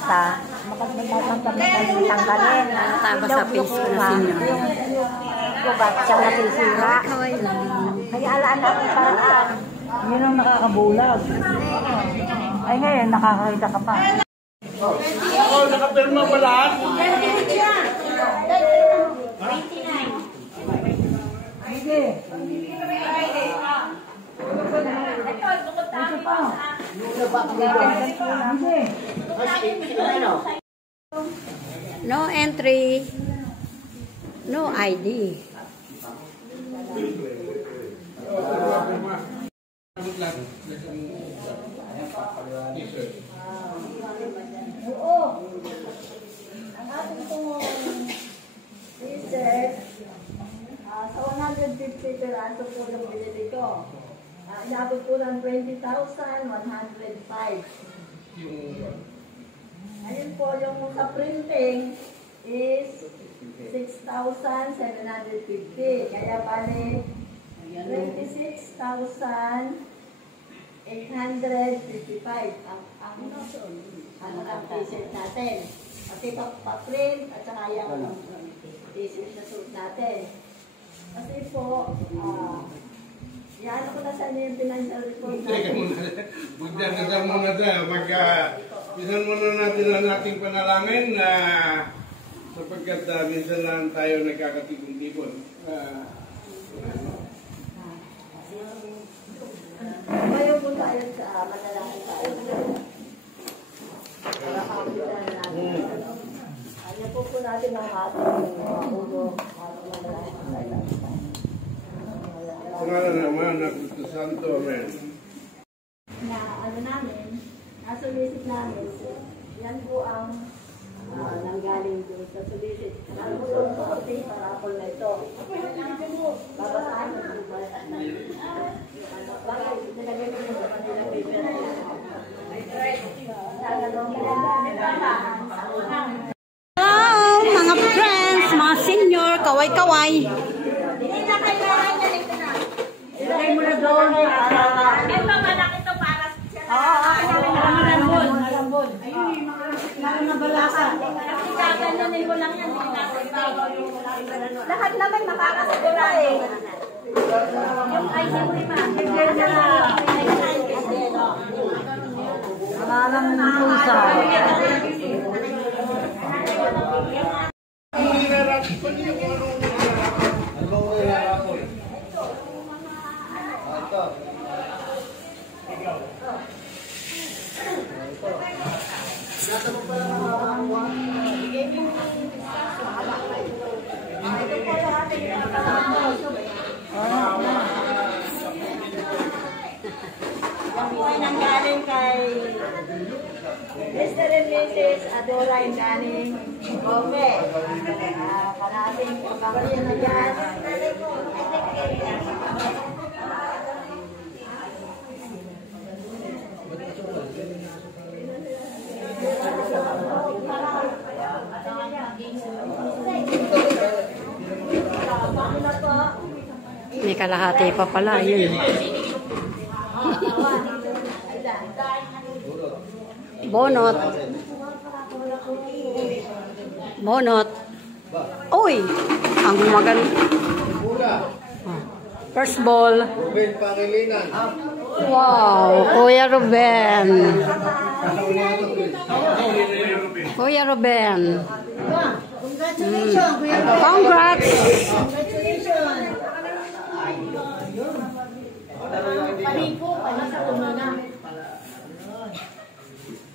malasa, magandang tanggalin. Tama sa face ko na sinyo. Yung gubat siya nasisira. Kaya alaan natin paraan. Yun ang nakakabulag. Ay ngayon, nakakakita ka pa. Oo, nakapirma ba lahat? 29. Sige. No entry. No ID. Oo. Ang ating pong research, sa 150 peraso po ng binili ko. Inabot po ng 20,105. Ayun po, yung sa printing is 6,750. Kaya bali, 26,855 ang t-shirt natin. Kasi pa-print at saka yung t-shirt na suit natin. Kasi po, yan ako na sa yung financial report natin. Bugdan muna tayo. Pisan muna natin ang ating panalangin na sapagkat minsan lang tayo nagkakatipon-tipon. Ngayon po tayo sa manalangin tayo. Para kapitan natin. Ayan po natin ang ating ulo para manalangin tayo. Pangalan naman na Cristo Santo, Amen. Na ano namin, nasulisit namin, yan po ang nanggaling doon sa sulisit. Ano po yung ating parapol na ito? Para saan? Bakit nilagay ko yung kanila paper? Hello, mga friends, mga senior, kaway-kaway. Ilagay mo na doon para... Ito, malaki ito para siya. Malambon. Ayun, mga nabalasan. Gaganyanin mo lang yan. Lahat naman makakasigura eh. Yung ID mo rin ma. Parang pusa. Nanggaling kay Mr. and Mrs. Adora and Galing Gobe. Kanating pagkakalian na yan. May kalahati pa pala, yun. Bonot. Bonot. Uy! Ang maganda. First ball. Ruben Pangilinan. Wow! Kuya Ruben. Kuya Ruben. Congratulations! Congrats! Palipo, palisa ko muna.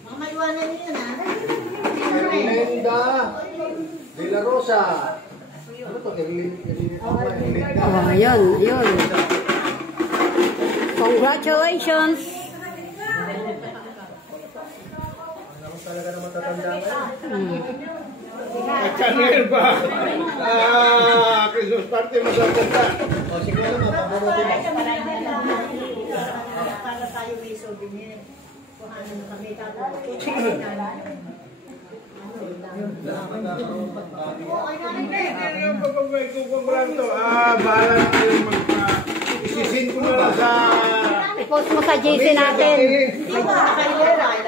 Mga maliwanan niyo na. Linda de la Rosa. Ano to? Linda. Oh, yun, yun. Congratulations! Talaga na matatanda Chanel ba? Christmas party matatanda. O, siguro mapabunutin mo. Para tayo may souvenir. Kuhanan na kami Bahala tayo isisin ko na lang sa... I-post mo sa GC natin. Hindi ko na kayo lahat.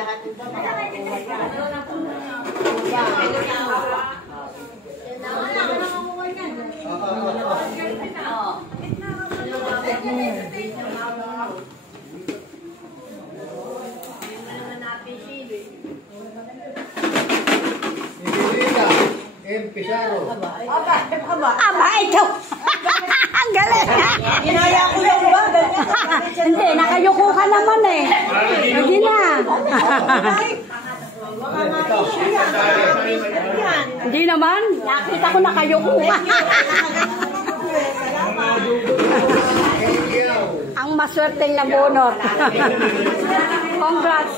Aba, ito. Ang galing. Ginaya ko lang ba? Hindi, nakayuko ka naman eh. Hindi na. Hindi naman. Nakita ko nakayuko ka. Ang maswerteng nabunot. Congrats.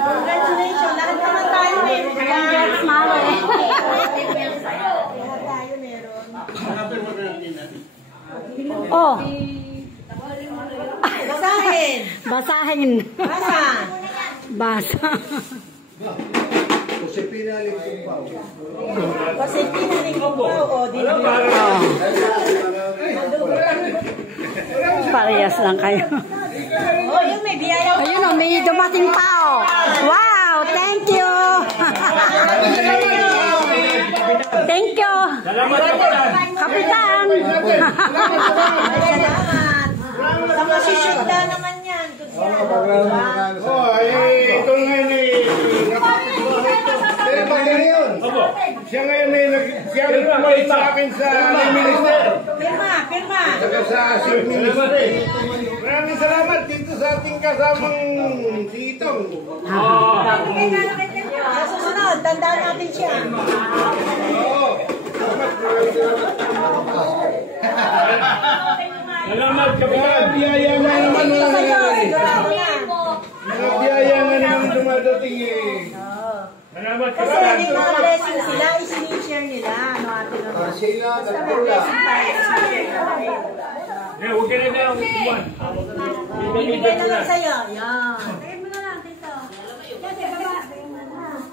Congratulations. Lahat naman tayo eh. Congrats, Mare. Tayo meron. Oh, Basahin. basahin. Basa. Basa. Kasi pinaling ko po. O, di na. Oh. Parehas lang kayo. O, yun may biyaya. Ayun o, may dumating pa o. Wow, thank you. Thank you. Kapitan. Salamat. Sa masisita naman yan. Oh, ito ngayon siya ngayon siya nagpumayit sa akin sa minister. Pirma, pirma. Saka sa chief minister. Maraming salamat dito sa ating kasamang ditong. Sa susunod, tandaan natin siya. Oo. Salamat kapitan. Biyaya nga naman. Mga biyaya nga naman dumadating eh. Salamat Kasi yung mga blessing sila, isinishare nila. Ano atin naman? Sila, Basta may blessing tayo, isinishare natin. Huwag ka na na. Ibigay na lang sa'yo. Yan.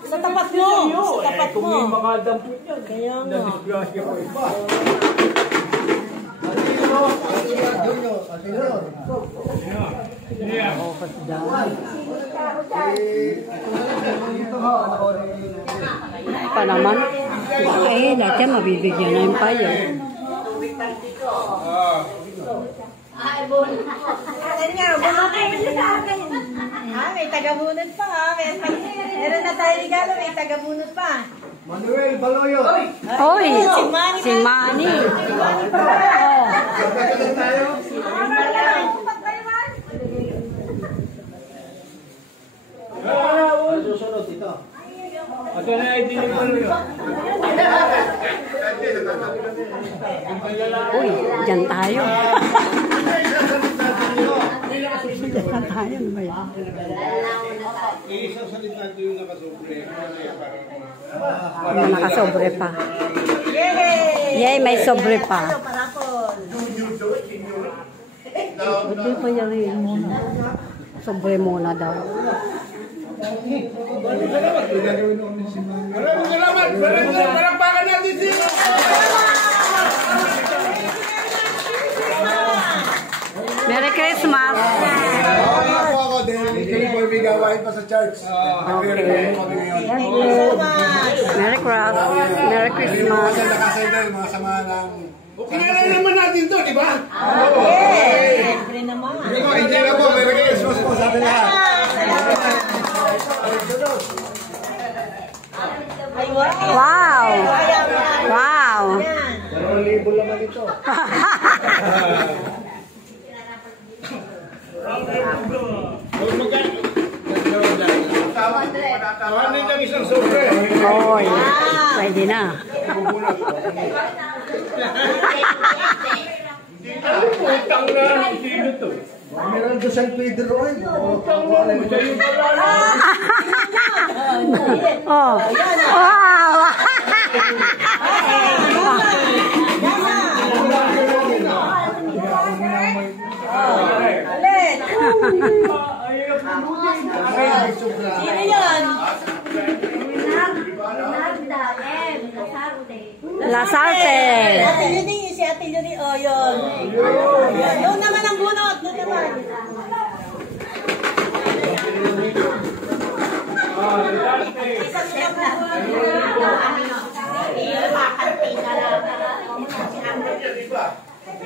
Sa tapat mo. Sa tapat mo. Kaya nga. Pa naman. Eh, dati mabibigyan na yung payo. Ayan nga, bunot sa akin. Ha, may taga-bunot pa ha. Meron na tayo regalo, may taga-bunot pa. Manuel Baloyo. Oy, Si Manny. si Manny. Susunod ito. Ito na ay dinipan nyo. Uy, dyan tayo. Dyan tayo, ano ba yan? Isasalit natin yung nakasobre. Ano, nakasobre pa. Yay! Yay, may sobre pa. Ano, parapol. Hindi pa yarin muna. Sobre muna daw. Maraming salamat. Palakpakan natin sila. Merry Christmas! Ako ako din. Hindi ko ibigawain pa sa church. Okay. Thank you so much. Merry Christmas! Merry Christmas! Mga nakasayda, mga samahan ng... Kilala naman natin to, di ba? Yes! Siyempre naman. Hindi na po, Merry Christmas po sa atin lahat. Ay, wow! Wow! Wow! Yan. 2,000 naman ito. Tawanan ng isang sobre. Oy, pwede na. Utang na. Sino to? Meron doon San Pedro eh. Oh. Wow! Ulit! Sino yun? Lasarte! Ate Yuni, si Ate Yuni. Oh, yun. Doon naman ang bunot. Doon naman.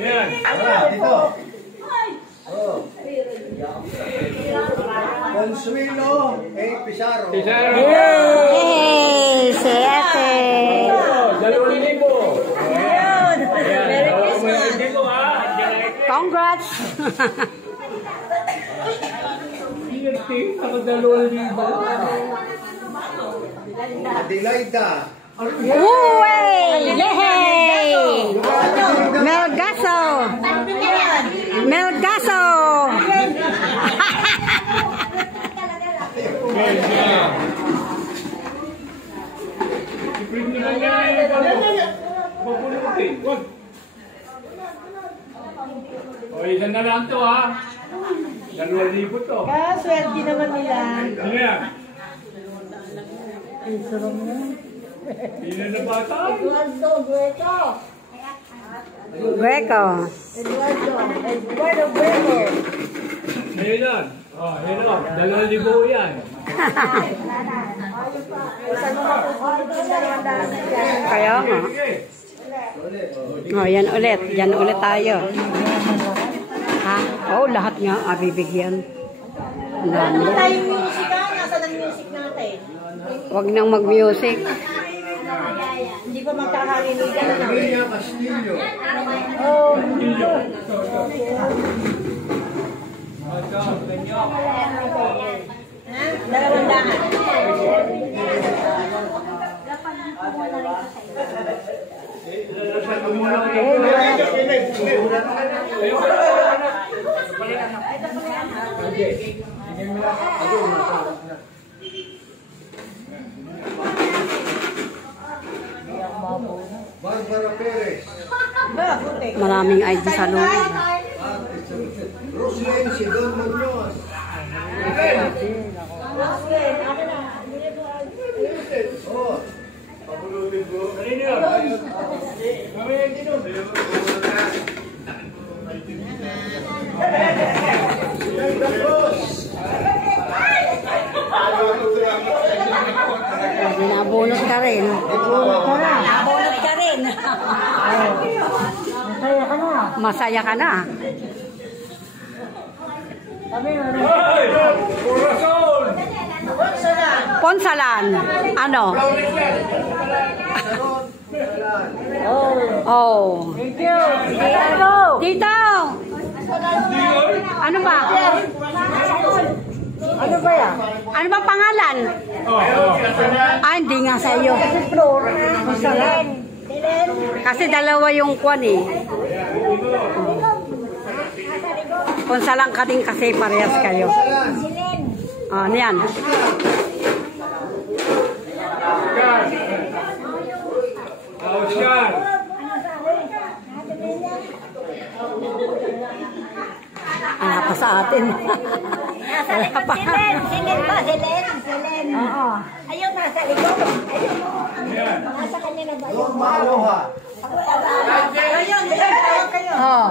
Yan. Dito. Consuelo A. Pizarro. Yay! Si Ate. 2,000. Congrats! Adelaida. Uy! Yay! Melgaso! Melgaso! O, isa na lang to ha. 2,000 to. Swerte naman nila. Ano yan? Hindi na bata. Eduardo Gueco. Greco. Eduardo Gueco. Ayun yan. O, ayun o. 2,000 yan. Saan mo mapupunod yung 200 yan? Kaya nga. Oh, yan ulit. Yan ulit tayo. Ha? Oh, lahat nga. Bibigyan. Ang dami. Ano tayong music ha? Nasaan ang music natin? Huwag nang mag-music. Hindi pa magkakarinigan na. Maria Castillo. Oh, ha? 200. Barbara Perez. Maraming ID sa loob. Roslyn Sidon Munoz. Oh. Binabunot ka rin. Binabunot ka rin. Masaya ka na. Ponsalan. Ano? Oh. Thank you. Dito. Ano ba? Ano ba yan? Ano ba pangalan? Hindi nga sa iyo. Kasi dalawa yung kwan eh. Ponsalan ka din kasi parehas kayo. Oh, niyan. Oscar. Wala pa sa atin. Wala pa. Silen ba? Silen. Oo. Ayun, nasa likod. Nasa kanya na ba? Norma Aloha. Ayun, tawag kayo. Oh.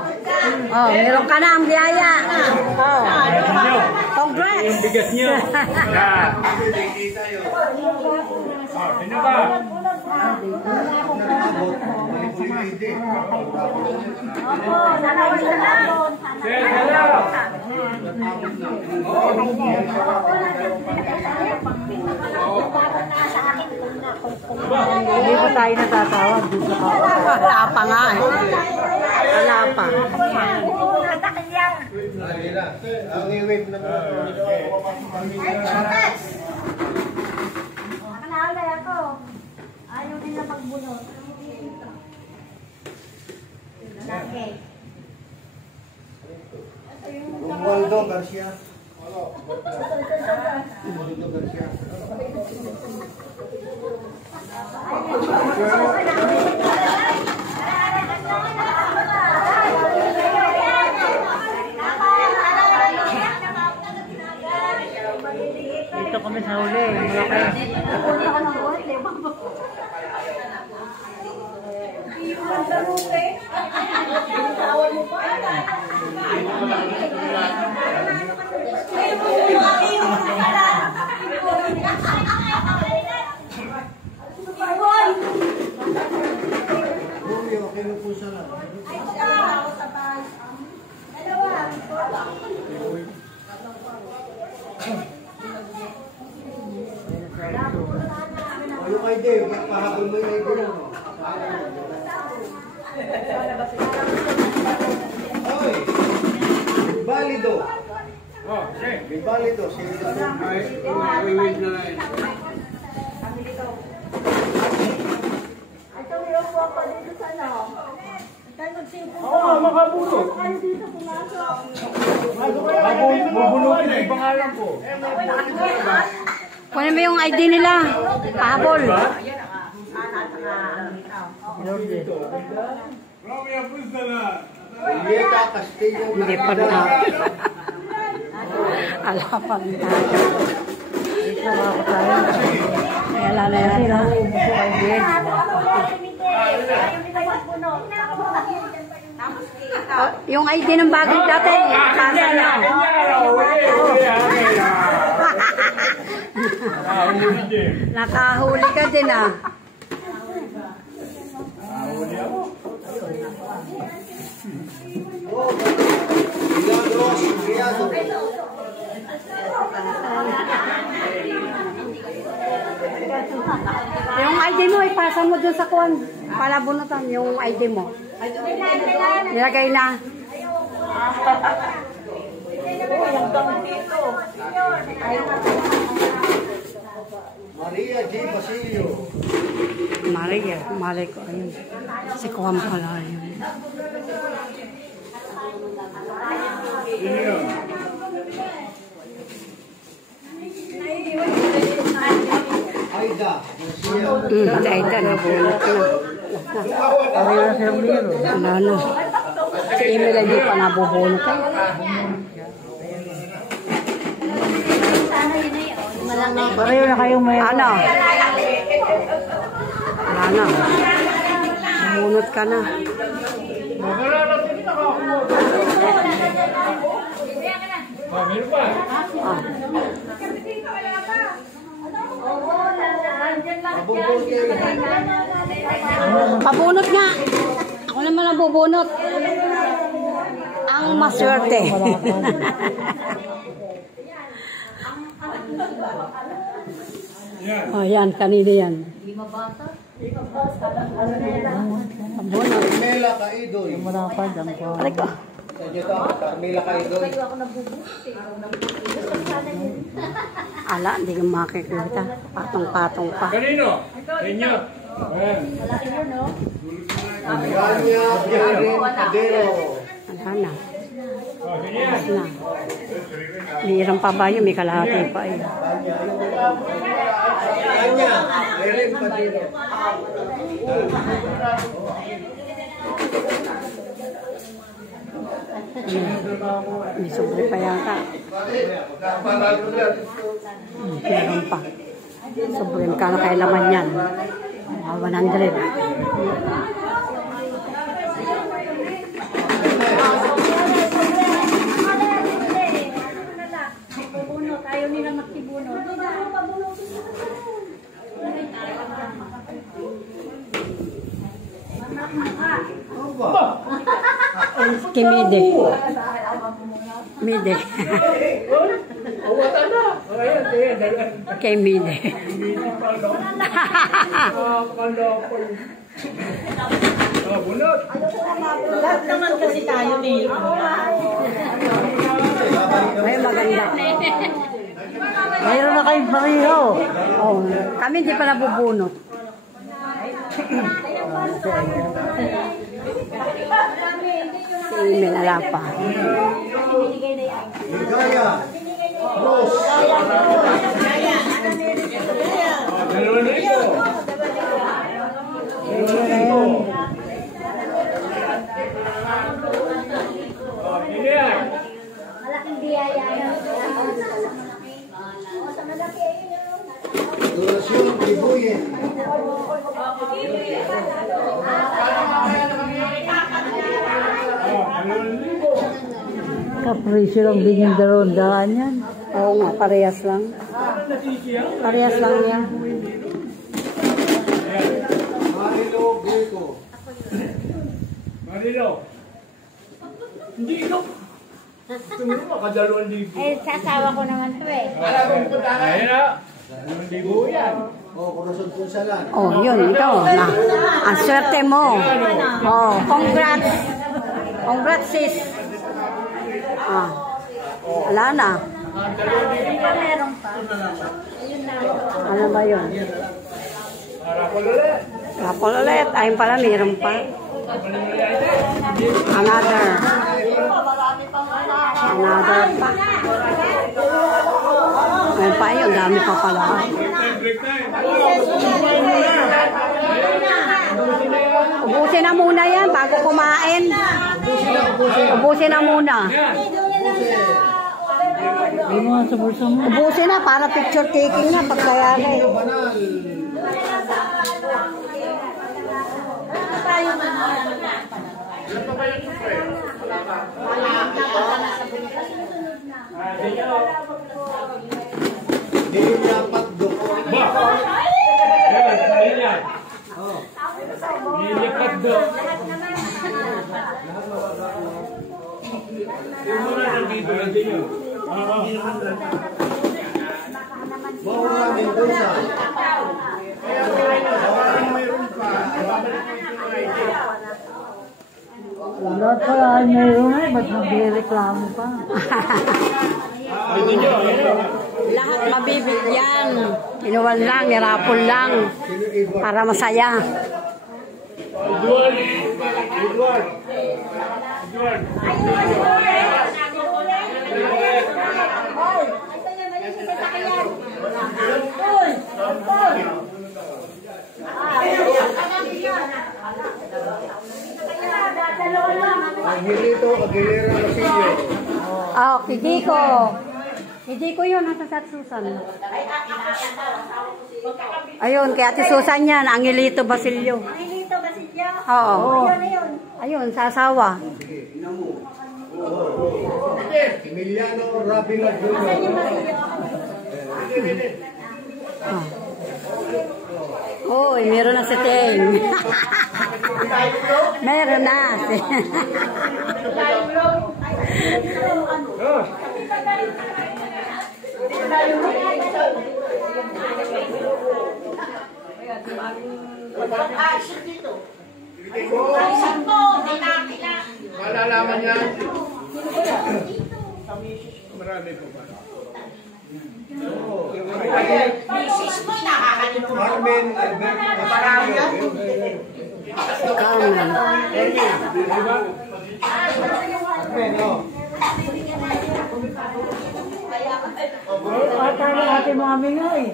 Oh, meron ka na ang biyaya. Oh. Congrats. Yung bigas niyo. Ano ba? Hindi pa tayo natatawag dito ka. Wala pa nga eh. Wala pa. Ang i-wave na Nakalala ako. Ayaw nila magbunot. Laki. Romualdo Garcia. Romualdo Garcia. Dito kami sa huli. Malaki. Hindi, pahabol mo yung ID mo. Oy! Balido. Oh, okay. May balido. Wait na lang. Ito meron po ako dito sa ano. Tayo magsimpo. Oo, makabulot. Tayo dito pumasok. Bubulutin na yung pangalan ko. Kunin mo yung ID nila. Pahabol. Romeo, pusta na. Julieta Castillo. Hindi pa na. Alapan tayo. Kaya lala yan. Yung ID ng bagay dati. Pasa na. Nakahuli ka din ah. Milagros, Criado. Yung ID mo, ipasa mo dun sa kuwan. Palabunutan yung ID mo. Nilagay na. Maria J. Basilio. Maria, malay ko. Ayun. Si kuwan pala yun. Aida. Garcia. Ay, ito, nabunot na. Wala na. Si Emil ay di pa nabubunot eh. Pareho na kayong may... Ano? Wala na. Nabunot ka na. Ah. Pabunot nga. Ako naman ang bubunot. Ang maswerte. Oh, yan. Kanina yan. Pabunot. Carmela Caidoy. Aray ko. Carmela Caidoy. Ala, hindi ka makikita. Patong-patong pa. Kanino? Inyo. Ayan. Ganya Jaren Cadero. Wala na. Oh, ganyan. Tapos na. Mayroon pa ba yun? May kalahati pa eh. Ganya Jaren Cadero. May sobre pa yata. Meron pa. Sobre ka na kailaman yan. 100. Ayaw nila makibuno. Kimide. Mide. Kay Mide. Lahat naman kasi tayo ni... Ay, maganda. Mayroon na kayong pareho. Oh, kami hindi pa nabubunot. Si Emil ala pa. Ligaya. Rose. Malaking biyaya yan. Sa malaki yun. Dorasyon Ibuyen. Kapresyo lang din yung daron-daan yan. Oo nga, parehas lang. Parehas lang yan. Marilo Greco. Marino. Hindi ikaw. Gusto mo makadalawang libo. Eh, sasawa ko naman to eh. Ayan na. 2,000 yan. Oh, Corazon Punsalan. Oh, yun, ito. Na, ang swerte mo. Oh, congrats. Congrats, sis. Ah, wala na. Ano ba yun? Rapol ulit. Ayun pala, mayroon pa. Another. Another pa. Ayun pa yun, dami pa pala. Ubusin na muna yan bago kumain. Ubusin na muna. Ubusin na para picture taking na pagkayari. Lahat pala ay mayroon eh, ba't nagre-reklamo pa? Lahat mabibigyan. Inuwan lang, nirapol lang. Para masaya. Angelito Aguilera Rosillo. Oh, Kidiko. Kidiko yun, nasa sa Susan. Ayun, kay Ate Susan yan, Angelito Basilio. Angelito Basilio? Oo. Ayun. Ayun, sa asawa. Emiliano Rabinga Jr. Uy, meron na si Teng. Meron na. Malalaman niya. Marami po ba? Carmen Alberto Castillo. Carmen. Carmen, oh. Ata na ate mami nga eh.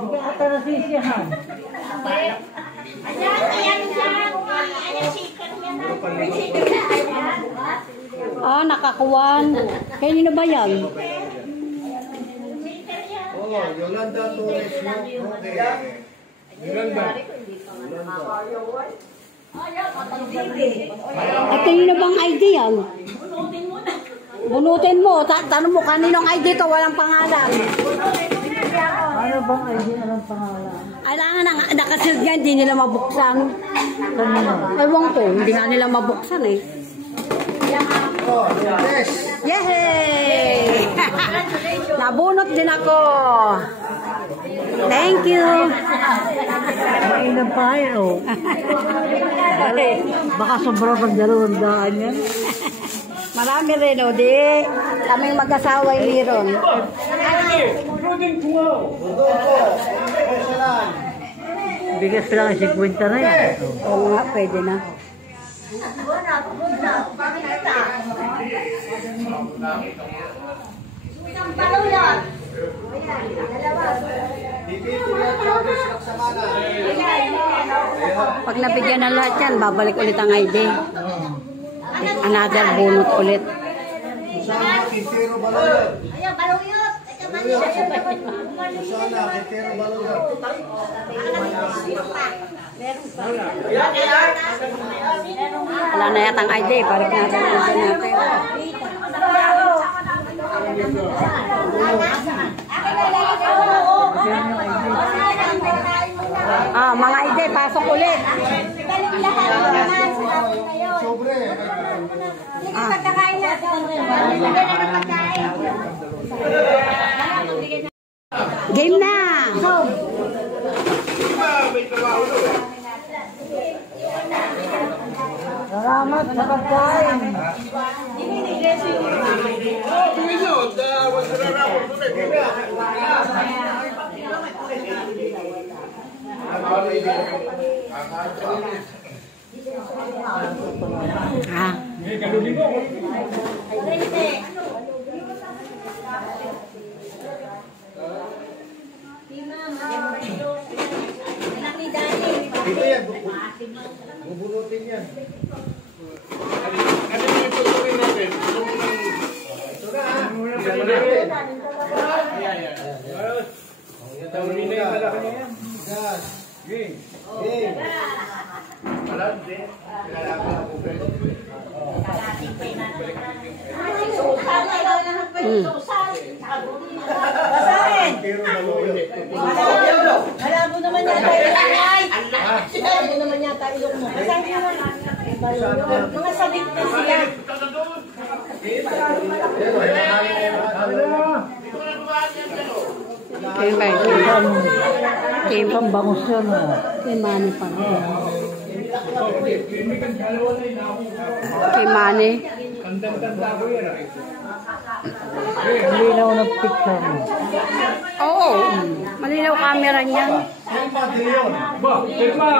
Hindi ka ata nasisiyahan. Ah, nakakuwan. Kanino ba yan? Oh, Yolanda Torres Roque. Yolanda. At kanino bang ID yan? Bunutin mo. Tanong mo kaninong ID to, walang pangalan. Ano bang ID na lang pangalan? Kailangan nakasilid nga, hindi nila mabuksan. Kanino? Ewan ko, hindi nga nila mabuksan eh. Oh, yes. Yay! Nabunot din ako. Thank you. Mainam pa oh. Baka sobrang pagdalawang daan yan. Marami rin, o di. Kaming mag-asawa yung meron. Bigas pa lang 50 na yan. Oo nga, pwede na. Pag nabigyan ng lahat yan, babalik ulit ang ID. Another bunot ulit. Susana Quintero Baluyot. Ayaw, baluyot. Susana Quintero Baluyot. Wala na yatang ID. Balik natin ang ID natin. Ah, mga ID, pasok ulit. Sobre. Game na! Salamat sa pagkain. Ah. Dito yan. Bubunutin yan. Ano yung tutuloy natin? Basahin! Malabo naman yata ilok mo. Malabo naman yata ilok mo. Basahin mo naman. Mga sabit na sila. Kaya ba? Kaya Bangus yan. Kay Manny pa. Kay Manny. Linaw ng picture mo. Oo. Malinaw camera niya. Ba, firma!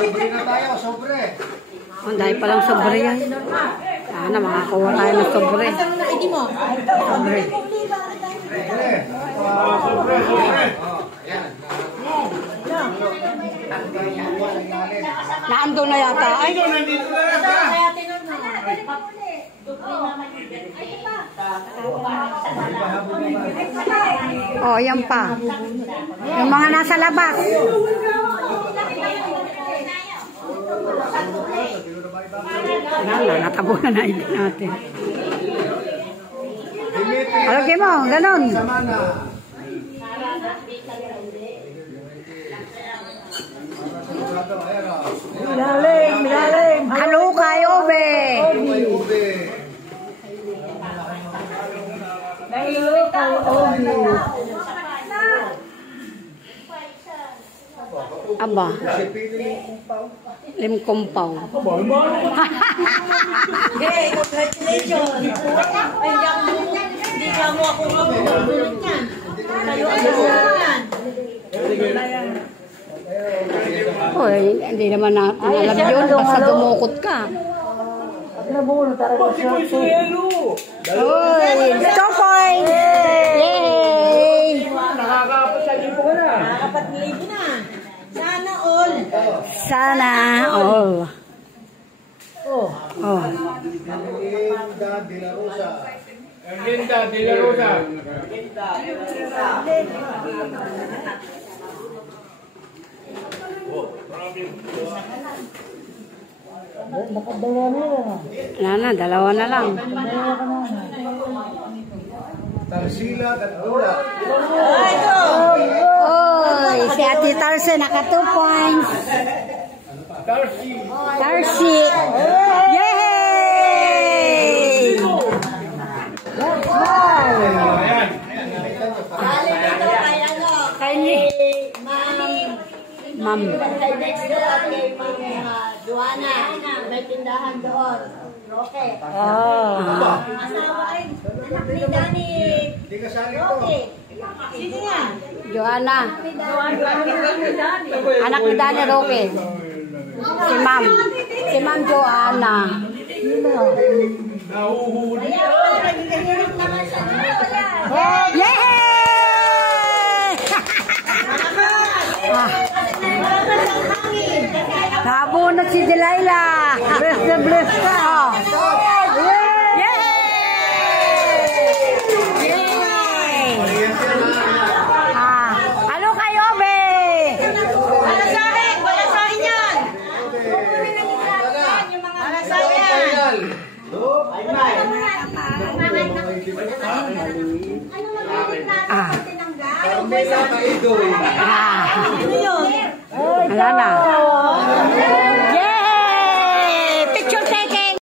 Sobre na tayo, sobre. Ang dahil palang sobre yan. Sana makakuha tayo ng sobre. Saan na ID mo? Sobre. Naandun na yata. Ay, Nandito na yata! Kaya tinanong mo. oh, yan pa. Yung mga nasa labas. Wala, natabunan na ibig natin. Alagay mo, ganun. Samana. Milalim, milalim. Halo kayo, be. May ube. Nahilo kay Obi. Aba, Sipili yung kumpaw. limkumpaw. Okay, congratulations. Ay, hindi ka mo ako mabulot yan. Kayo ang yan. Hoy, hindi naman natin alam yun. Basta dumukot ka. Nabulo talaga siya. Hoy, 2 points! Yay! Nakakapat na libo na. Sana all. Sana all. Oh. Oh. Linda de la Rosa. Linda de la Rosa. Nakadala nila na. Wala na, dalawa na lang. Tarsila at Dula. Oy, si Ate Tarsi naka 2 points. Tarsi. Yay! Bali dito kay ano, Kay ni Ma'am. Ma'am. Kay next door kay Ma'am Joanna. May tindahan doon. Roque. Ah. Asawa ay anak ni Dani. Hindi ka sali ko. Roque. Sino yan? Joanna. Anak ni Dani Roque. Si Ma'am. Si Ma'am Joanna. Nahuhuli. Nagkahirit naman sa dito. Yay! Nabunot si Delilah. Bless na bless ka. Yay! Yay! Ano kayo, be? Para sa akin! Para sa akin yan! Para sa akin! Carmela Maido. Wala na.